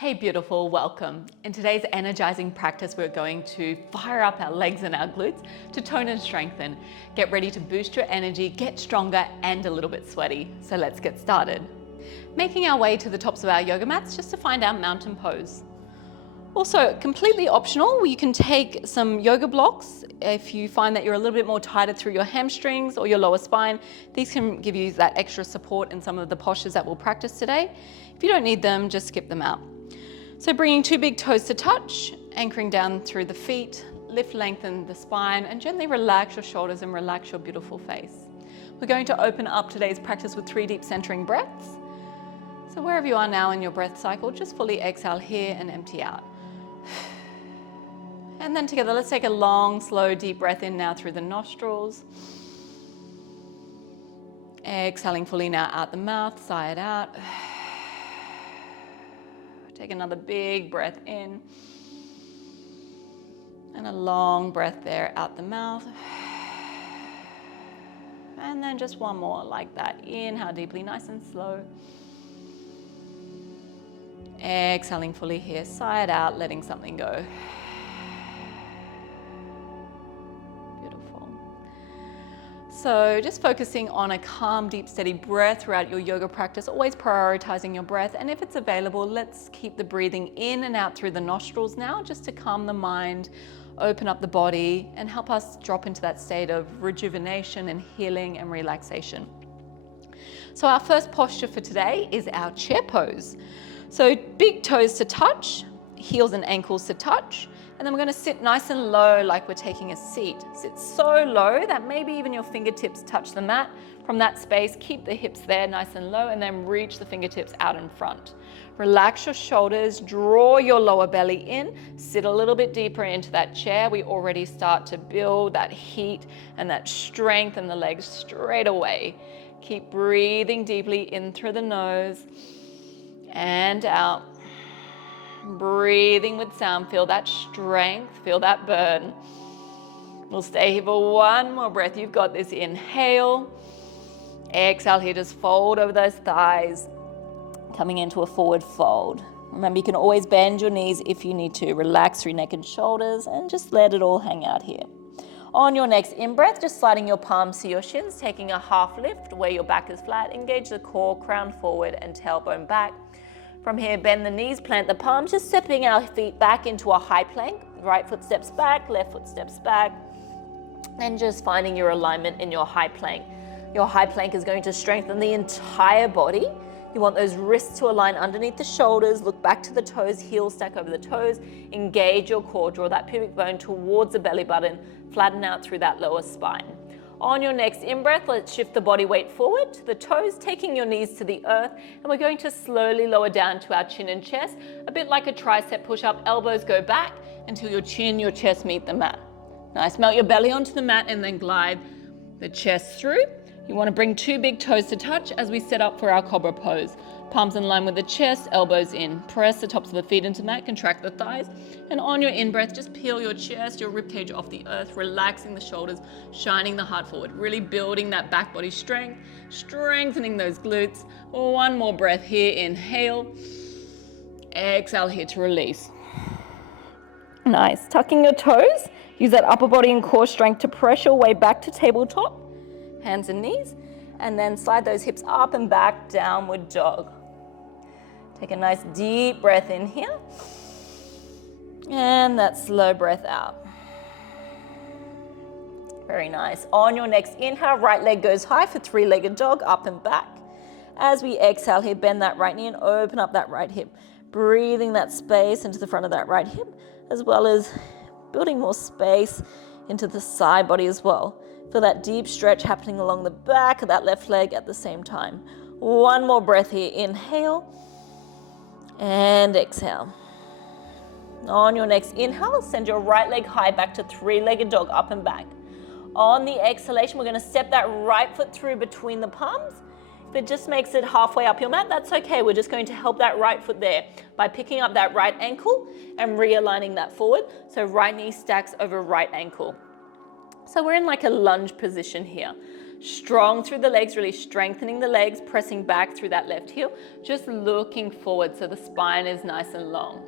Hey beautiful, welcome. In today's energizing practice, we're going to fire up our legs and our glutes to tone and strengthen. Get ready to boost your energy, get stronger and a little bit sweaty. So let's get started. Making our way to the tops of our yoga mats just to find our mountain pose. Also, completely optional, you can take some yoga blocks if you find that you're a little bit more tighter through your hamstrings or your lower spine. These can give you that extra support in some of the postures that we'll practice today. If you don't need them, just skip them out. So bringing two big toes to touch, anchoring down through the feet, lift, lengthen the spine, and gently relax your shoulders and relax your beautiful face. We're going to open up today's practice with 3 deep centering breaths. So wherever you are now in your breath cycle, just fully exhale here and empty out. And then together, let's take a long, slow, deep breath in now through the nostrils. Exhaling fully now out the mouth, sigh it out. Take another big breath in. And a long breath there out the mouth. And then just one more like that. Inhale deeply, nice and slow. Exhaling fully here, sigh it out, letting something go. Beautiful. So just focusing on a calm, deep, steady breath throughout your yoga practice, always prioritizing your breath. And if it's available, let's keep the breathing in and out through the nostrils now, just to calm the mind, open up the body, and help us drop into that state of rejuvenation and healing and relaxation. So our first posture for today is our chair pose. So big toes to touch, heels and ankles to touch, and then we're going to sit nice and low like we're taking a seat. Sit so low that maybe even your fingertips touch the mat. From that space, keep the hips there nice and low and then reach the fingertips out in front. Relax your shoulders, draw your lower belly in, sit a little bit deeper into that chair. We already start to build that heat and that strength in the legs straight away. Keep breathing deeply in through the nose and out. Breathing with sound, feel that strength, feel that burn. We'll stay here for one more breath. You've got this. Inhale. Exhale here, just fold over those thighs, coming into a forward fold. Remember, you can always bend your knees if you need to. Relax through neck and shoulders and just let it all hang out here. On your next in-breath, just sliding your palms to your shins, taking a half lift where your back is flat. Engage the core, crown forward and tailbone back. From here, bend the knees, plant the palms, just stepping our feet back into a high plank. Right foot steps back, left foot steps back. And just finding your alignment in your high plank. Your high plank is going to strengthen the entire body. You want those wrists to align underneath the shoulders, look back to the toes, heels stack over the toes, engage your core, draw that pubic bone towards the belly button, flatten out through that lower spine. On your next in-breath, let's shift the body weight forward to the toes, taking your knees to the earth, and we're going to slowly lower down to our chin and chest, a bit like a tricep push-up. Elbows go back until your chin, your chest meet the mat. Nice, melt your belly onto the mat and then glide the chest through. You want to bring 2 big toes to touch as we set up for our cobra pose. Palms in line with the chest, elbows in. Press the tops of the feet into the mat, contract the thighs. And on your in-breath, just peel your chest, your ribcage off the earth, relaxing the shoulders, shining the heart forward, really building that back body strength, strengthening those glutes. One more breath here, inhale. Exhale here to release. Nice, tucking your toes. Use that upper body and core strength to press your way back to tabletop. Hands and knees. And then slide those hips up and back, downward dog. Take a nice deep breath in here. And that slow breath out. Very nice. On your next inhale, right leg goes high for 3-legged dog, up and back. As we exhale here, bend that right knee and open up that right hip. Breathing that space into the front of that right hip, as well as building more space into the side body as well. Feel that deep stretch happening along the back of that left leg at the same time. One more breath here. Inhale and exhale. On your next inhale, send your right leg high back to 3-legged dog, up and back. On the exhalation, we're going to step that right foot through between the palms. If it just makes it halfway up your mat, that's okay. We're just going to help that right foot there by picking up that right ankle and realigning that forward. So right knee stacks over right ankle. So we're in like a lunge position here. Strong through the legs, really strengthening the legs, pressing back through that left heel, just looking forward so the spine is nice and long.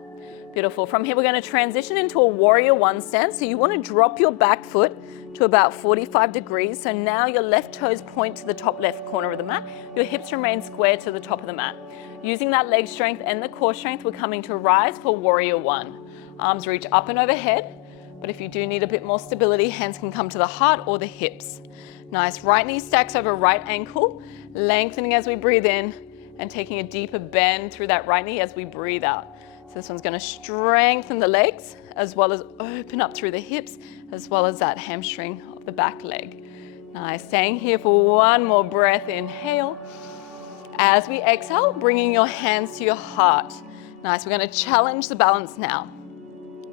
Beautiful. From here, we're going to transition into a warrior one stance. So you want to drop your back foot to about 45 degrees. So now your left toes point to the top left corner of the mat. Your hips remain square to the top of the mat. Using that leg strength and the core strength, we're coming to rise for warrior one. Arms reach up and overhead. But if you do need a bit more stability, hands can come to the heart or the hips. Nice. Right knee stacks over right ankle, lengthening as we breathe in and taking a deeper bend through that right knee as we breathe out. So this one's going to strengthen the legs as well as open up through the hips as well as that hamstring of the back leg. Nice. Staying here for one more breath. Inhale. As we exhale, bringing your hands to your heart. Nice. We're going to challenge the balance now.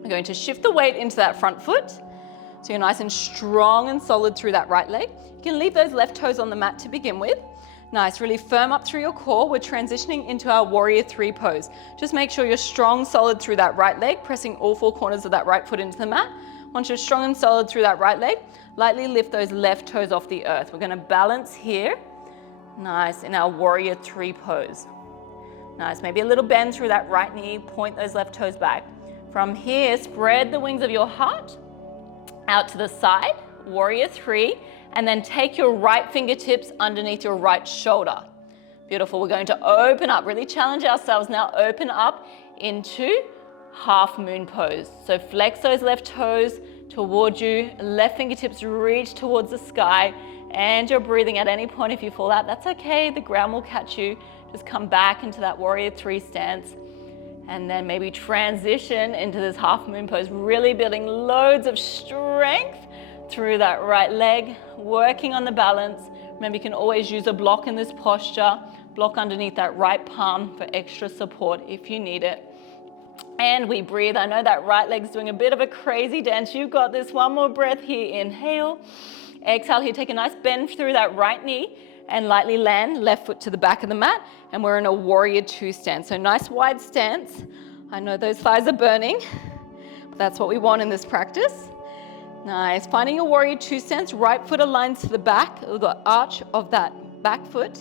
We're going to shift the weight into that front foot. So you're nice and strong and solid through that right leg. You can leave those left toes on the mat to begin with. Nice, really firm up through your core. We're transitioning into our warrior three pose. Just make sure you're strong, solid through that right leg, pressing all four corners of that right foot into the mat. Once you're strong and solid through that right leg, lightly lift those left toes off the earth. We're going to balance here. Nice, in our warrior three pose. Nice, maybe a little bend through that right knee, point those left toes back. From here, spread the wings of your heart out to the side, warrior three, and then take your right fingertips underneath your right shoulder. Beautiful. We're going to open up, really challenge ourselves now, open up into half moon pose. So flex those left toes towards you, left fingertips reach towards the sky, and you're breathing. At any point if you fall out, that's okay, the ground will catch you. Just come back into that warrior three stance, and then maybe transition into this half moon pose, really building loads of strength through that right leg, working on the balance. Remember, you can always use a block in this posture, block underneath that right palm for extra support if you need it. And we breathe. I know that right leg's doing a bit of a crazy dance. You've got this. One more breath here. Inhale. Exhale here. Take a nice bend through that right knee and lightly land left foot to the back of the mat. And we're in a warrior two stance. So nice wide stance. I know those thighs are burning, but that's what we want in this practice. Nice. Finding a warrior two stance, right foot aligns to the back, the arch of that back foot.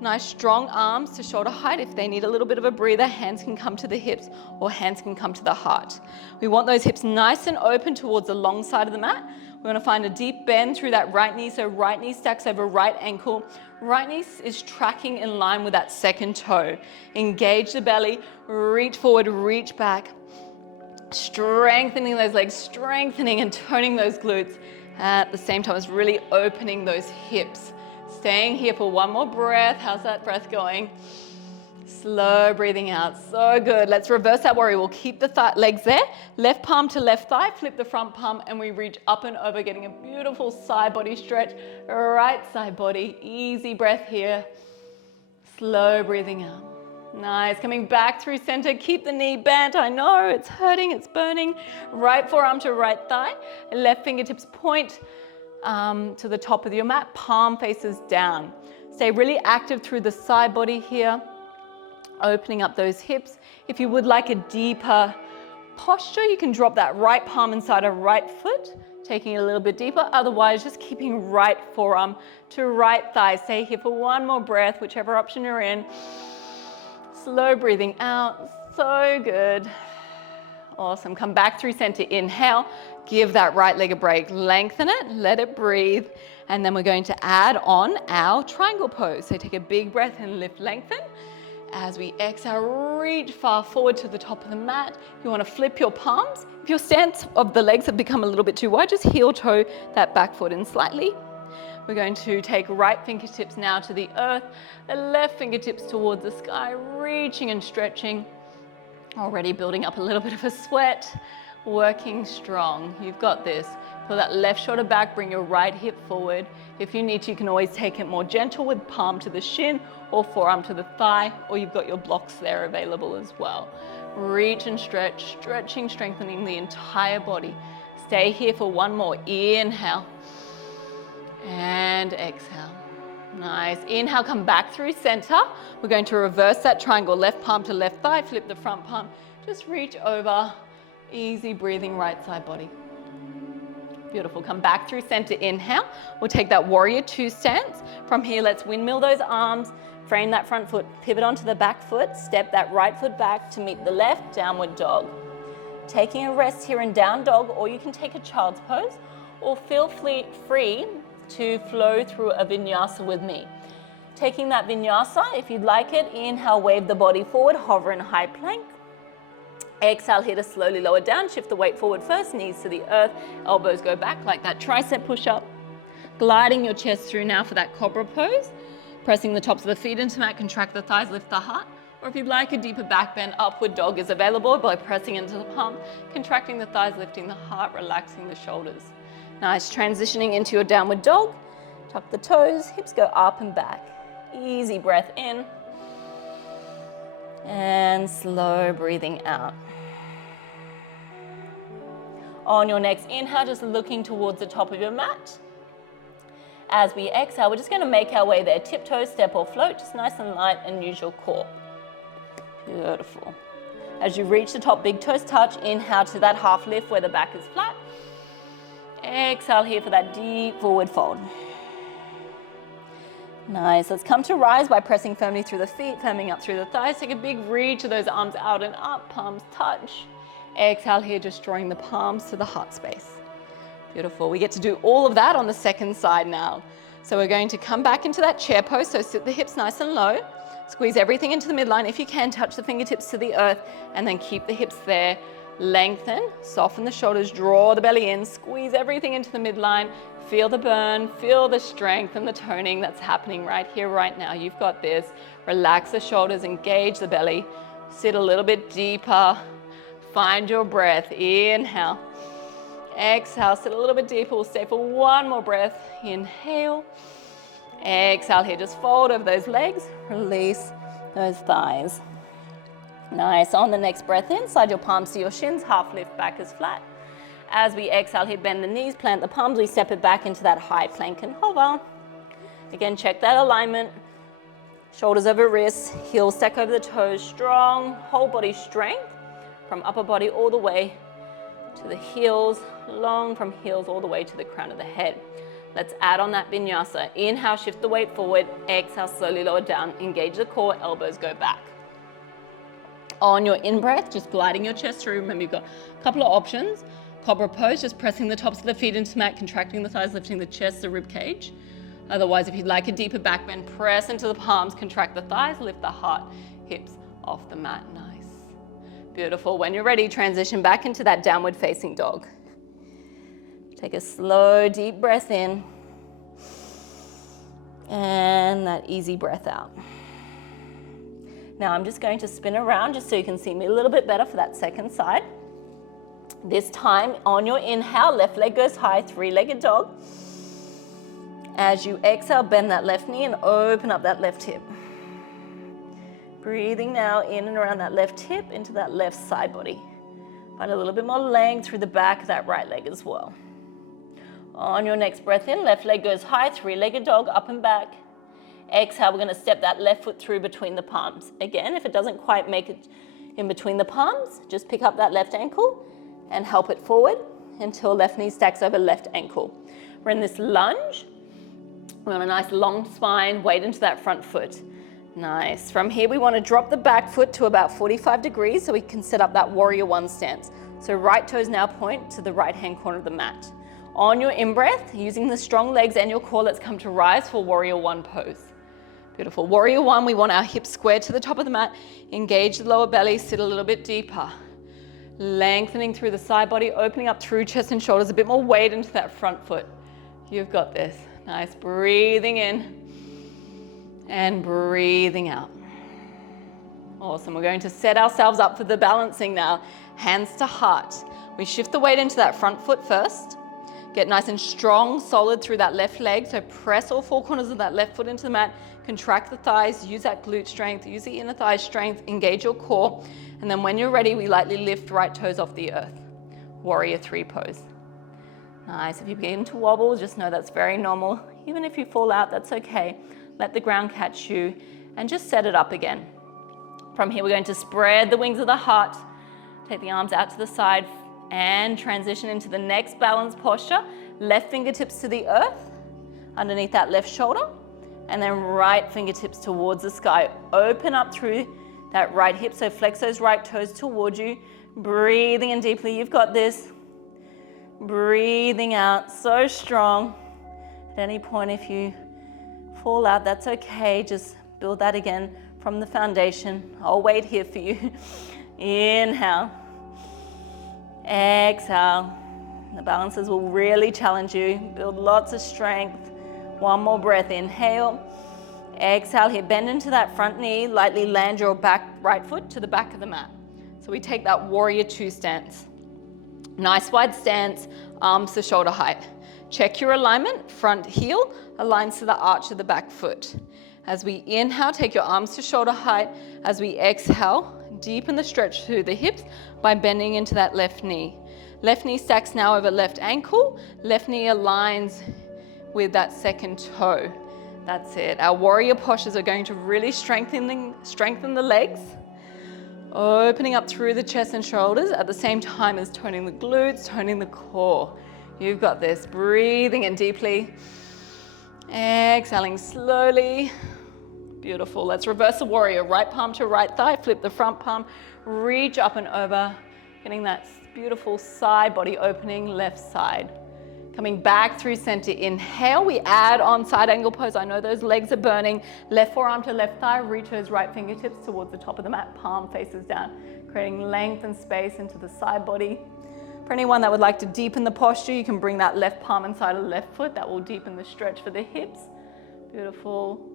Nice strong arms to shoulder height. If they need a little bit of a breather, hands can come to the hips or hands can come to the heart. We want those hips nice and open towards the long side of the mat. We want to find a deep bend through that right knee. So right knee stacks over right ankle. Right knee is tracking in line with that second toe. Engage the belly, reach forward, reach back. Strengthening those legs, strengthening and toning those glutes at the same time as really opening those hips. Staying here for one more breath. How's that breath going? Slow breathing out. So good. Let's reverse that warrior. We'll keep the legs there. Left palm to left thigh. Flip the front palm and we reach up and over, getting a beautiful side body stretch. Right side body. Easy breath here. Slow breathing out. Nice. Coming back through center. Keep the knee bent. I know it's hurting. It's burning. Right forearm to right thigh. Left fingertips point to the top of your mat. Palm faces down. Stay really active through the side body here. Opening up those hips. If you would like a deeper posture, you can drop that right palm inside a right foot, taking it a little bit deeper. Otherwise, just keeping right forearm to right thigh. Stay here for one more breath, whichever option you're in. Slow breathing out. So good. Awesome. Come back through center. Inhale. Give that right leg a break. Lengthen it. Let it breathe. And then we're going to add on our triangle pose. So take a big breath and lift, lengthen. As we exhale, reach far forward to the top of the mat. You want to flip your palms. If your stance of the legs have become a little bit too wide, just heel toe that back foot in slightly. We're going to take right fingertips now to the earth, the left fingertips towards the sky, reaching and stretching. Already building up a little bit of a sweat, working strong. You've got this. Pull that left shoulder back, bring your right hip forward. If you need to, you can always take it more gentle with palm to the shin or forearm to the thigh, or you've got your blocks there available as well. Reach and stretch, stretching, strengthening the entire body. Stay here for one more. Inhale and exhale. Nice. Inhale, come back through center. We're going to reverse that triangle, left palm to left thigh, flip the front palm. Just reach over. Easy breathing, right side body. Beautiful. Come back through center, inhale. We'll take that warrior two stance. From here, let's windmill those arms, frame that front foot, pivot onto the back foot, step that right foot back to meet the left, downward dog. Taking a rest here in down dog, or you can take a child's pose, or feel free to flow through a vinyasa with me. Taking that vinyasa, if you'd like it, inhale, wave the body forward, hover in high plank. Exhale here to slowly lower down, shift the weight forward first, knees to the earth, elbows go back like that tricep push-up. Gliding your chest through now for that cobra pose. Pressing the tops of the feet into mat, contract the thighs, lift the heart. Or if you'd like a deeper back bend, upward dog is available by pressing into the palm, contracting the thighs, lifting the heart, relaxing the shoulders. Nice, transitioning into your downward dog. Tuck the toes, hips go up and back. Easy breath in. And slow breathing out. On your next inhale, just looking towards the top of your mat. As we exhale, we're just going to make our way there. Tiptoe, step or float, just nice and light, and use your core. Beautiful. As you reach the top, big toes touch. Inhale to that half lift where the back is flat. Exhale here for that deep forward fold. Nice. Let's come to rise by pressing firmly through the feet, firming up through the thighs. Take a big reach of those arms out and up, palms touch. Exhale here, just drawing the palms to the heart space. Beautiful. We get to do all of that on the second side now. So we're going to come back into that chair pose. So sit the hips nice and low. Squeeze everything into the midline. If you can, touch the fingertips to the earth and then keep the hips there. Lengthen, soften the shoulders, draw the belly in, squeeze everything into the midline. Feel the burn, feel the strength and the toning that's happening right here, right now. You've got this. Relax the shoulders, engage the belly. Sit a little bit deeper. Find your breath. Inhale. Exhale, sit a little bit deeper. We'll stay for one more breath. Inhale. Exhale here. Just fold over those legs. Release those thighs. Nice. On the next breath in, slide your palms to your shins. Half lift, back is flat. As we exhale here, bend the knees, plant the palms. We step it back into that high plank and hover. Again, check that alignment. Shoulders over wrists, heels stack over the toes. Strong whole body strength from upper body all the way to the heels, long from heels all the way to the crown of the head. Let's add on that vinyasa. Inhale, shift the weight forward. Exhale, slowly lower down. Engage the core, elbows go back. On your in-breath, just gliding your chest through. Remember, you've got a couple of options. Cobra pose, just pressing the tops of the feet into mat, contracting the thighs, lifting the chest, the rib cage. Otherwise, if you'd like a deeper back bend, press into the palms, contract the thighs, lift the heart, hips off the mat. Nice. Beautiful. When you're ready, transition back into that downward facing dog. Take a slow, deep breath in. And that easy breath out. Now I'm just going to spin around just so you can see me a little bit better for that second side. This time on your inhale, left leg goes high, three-legged dog. As you exhale, bend that left knee and open up that left hip. Breathing now in and around that left hip into that left side body. Find a little bit more length through the back of that right leg as well. On your next breath in, left leg goes high, three-legged dog, up and back. Exhale, we're going to step that left foot through between the palms. Again, if it doesn't quite make it in between the palms, just pick up that left ankle and help it forward until left knee stacks over left ankle. We're in this lunge. We're on a nice long spine, weight into that front foot. Nice. From here, we want to drop the back foot to about 45 degrees so we can set up that warrior one stance. So right toes now point to the right-hand corner of the mat. On your in-breath, using the strong legs and your core, let's come to rise for warrior one pose. Beautiful. Warrior one, we want our hips squared to the top of the mat. Engage the lower belly, sit a little bit deeper. Lengthening through the side body, opening up through chest and shoulders, a bit more weight into that front foot. You've got this. Nice. Breathing in and breathing out. Awesome. We're going to set ourselves up for the balancing now. Hands to heart. We shift the weight into that front foot first. Get nice and strong, solid through that left leg. So press all four corners of that left foot into the mat. Contract the thighs, use that glute strength, use the inner thigh strength, engage your core. And then when you're ready, we lightly lift right toes off the earth. Warrior three pose. Nice. If you begin to wobble, just know that's very normal. Even if you fall out, that's okay. Let the ground catch you and just set it up again. From here, we're going to spread the wings of the heart. Take the arms out to the side. And transition into the next balanced posture. Left fingertips to the earth, underneath that left shoulder, and then right fingertips towards the sky. Open up through that right hip, so flex those right toes towards you. Breathing in deeply, you've got this. Breathing out, so strong. At any point, if you fall out, that's okay. Just build that again from the foundation. I'll wait here for you. Inhale. Exhale. The balances will really challenge you. Build lots of strength. One more breath. Inhale. Exhale here. Bend into that front knee. Lightly land your right foot to the back of the mat. So we take that warrior two stance. Nice wide stance, arms to shoulder height. Check your alignment. Front heel aligns to the arch of the back foot. As we inhale, take your arms to shoulder height. As we exhale, deepen the stretch through the hips by bending into that left knee. Left knee stacks now over left ankle. Left knee aligns with that second toe. That's it. Our warrior postures are going to really strengthen the legs, opening up through the chest and shoulders at the same time as toning the glutes, toning the core. You've got this. Breathing in deeply. Exhaling slowly. Beautiful. Let's reverse the warrior. Right palm to right thigh. Flip the front palm. Reach up and over. Getting that beautiful side body opening, left side. Coming back through center. Inhale. We add on side angle pose. I know those legs are burning. Left forearm to left thigh. Reach those right fingertips towards the top of the mat. Palm faces down. Creating length and space into the side body. For anyone that would like to deepen the posture, you can bring that left palm inside of the left foot. That will deepen the stretch for the hips. Beautiful.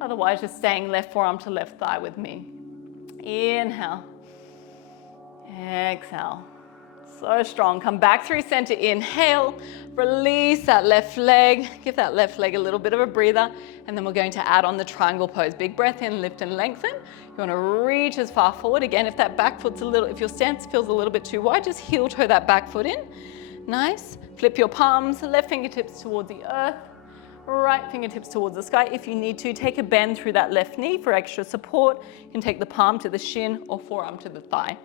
Otherwise, just staying left forearm to left thigh with me. Inhale. Exhale. So strong. Come back through center. Inhale. Release that left leg. Give that left leg a little bit of a breather. And then we're going to add on the triangle pose. Big breath in, lift and lengthen. You want to reach as far forward. Again, if that back foot's if your stance feels a little bit too wide, just heel toe that back foot in. Nice. Flip your palms, left fingertips towards the earth. Right fingertips towards the sky. If you need to, take a bend through that left knee for extra support. You can take the palm to the shin or forearm to the thigh.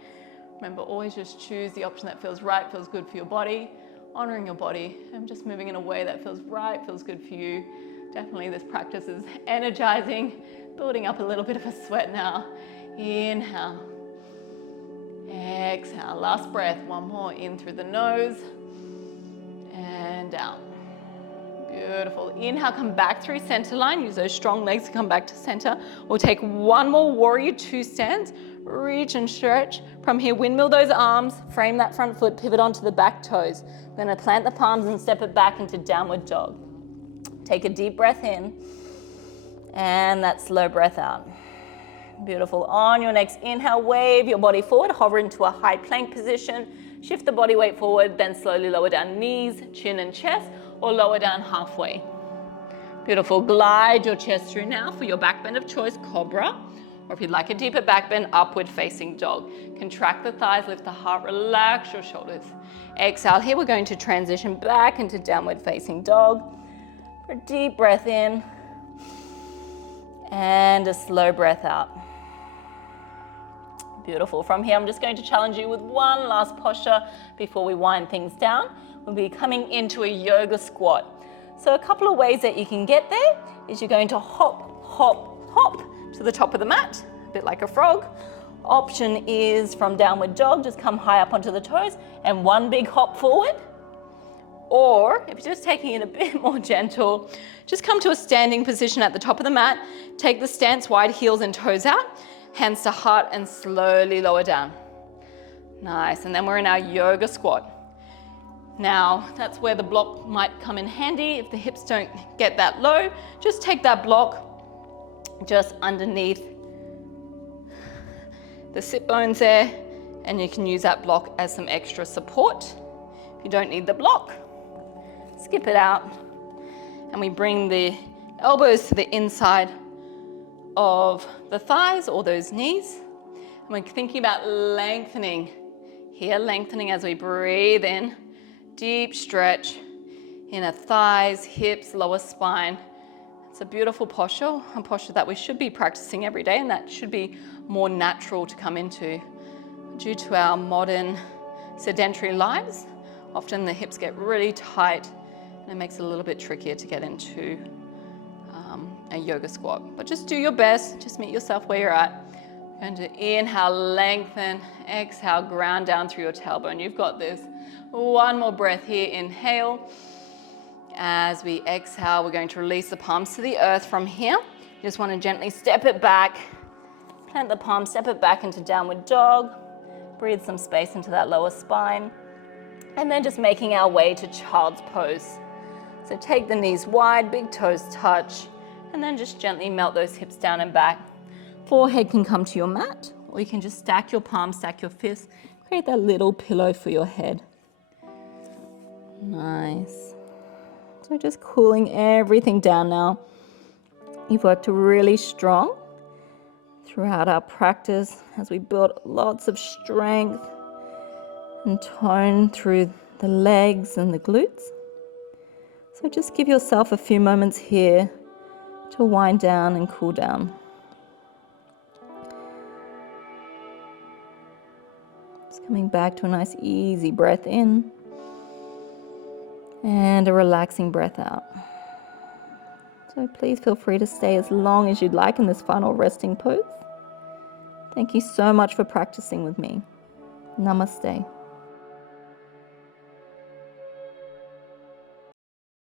Remember, always just choose the option that feels right, feels good for your body, honoring your body, and just moving in a way that feels right, feels good for you. Definitely this practice is energizing, building up a little bit of a sweat now. Inhale. Exhale. Last breath. One more. In through the nose and down. Beautiful. Inhale, come back through center line. Use those strong legs to come back to center. We'll take one more warrior two stance. Reach and stretch. From here, windmill those arms, frame that front foot, pivot onto the back toes. We're going to plant the palms and step it back into downward dog. Take a deep breath in and that slow breath out. Beautiful. On your next inhale, wave your body forward, hover into a high plank position. Shift the body weight forward, then slowly lower down knees, chin and chest, or lower down halfway. Beautiful. Glide your chest through now for your back bend of choice, cobra. Or if you'd like a deeper back bend, upward facing dog. Contract the thighs, lift the heart, relax your shoulders. Exhale. Here we're going to transition back into downward facing dog. For a deep breath in and a slow breath out. Beautiful. From here, I'm just going to challenge you with one last posture before we wind things down. We'll be coming into a yoga squat. So a couple of ways that you can get there is you're going to hop, hop, hop to the top of the mat, a bit like a frog. Option is from downward dog, just come high up onto the toes and one big hop forward. Or if you're just taking it a bit more gentle, just come to a standing position at the top of the mat. Take the stance, wide heels and toes out, hands to heart and slowly lower down. Nice, and then we're in our yoga squat. Now, that's where the block might come in handy. If the hips don't get that low, just take that block just underneath the sit bones there, and you can use that block as some extra support. If you don't need the block, skip it out. And we bring the elbows to the inside of the thighs or those knees. And we're thinking about lengthening. Here, lengthening as we breathe in. Deep stretch, inner thighs, hips, lower spine. It's a beautiful posture, a posture that we should be practicing every day, and that should be more natural to come into. Due to our modern sedentary lives, often the hips get really tight and it makes it a little bit trickier to get into a yoga squat. But just do your best, just meet yourself where you're at. Going to inhale, lengthen, exhale, ground down through your tailbone. You've got this. One more breath here, inhale. As we exhale, we're going to release the palms to the earth from here. You just want to gently step it back, plant the palms, step it back into downward dog. Breathe some space into that lower spine. And then just making our way to child's pose. So take the knees wide, big toes touch, and then just gently melt those hips down and back. Forehead can come to your mat, or you can just stack your palms, stack your fists, create that little pillow for your head. Nice. So just cooling everything down now. You've worked really strong throughout our practice as we build lots of strength and tone through the legs and the glutes. So just give yourself a few moments here to wind down and cool down. Just coming back to a nice easy breath in and a relaxing breath out. So please feel free to stay as long as you'd like in this final resting pose. Thank you so much for practicing with me. Namaste.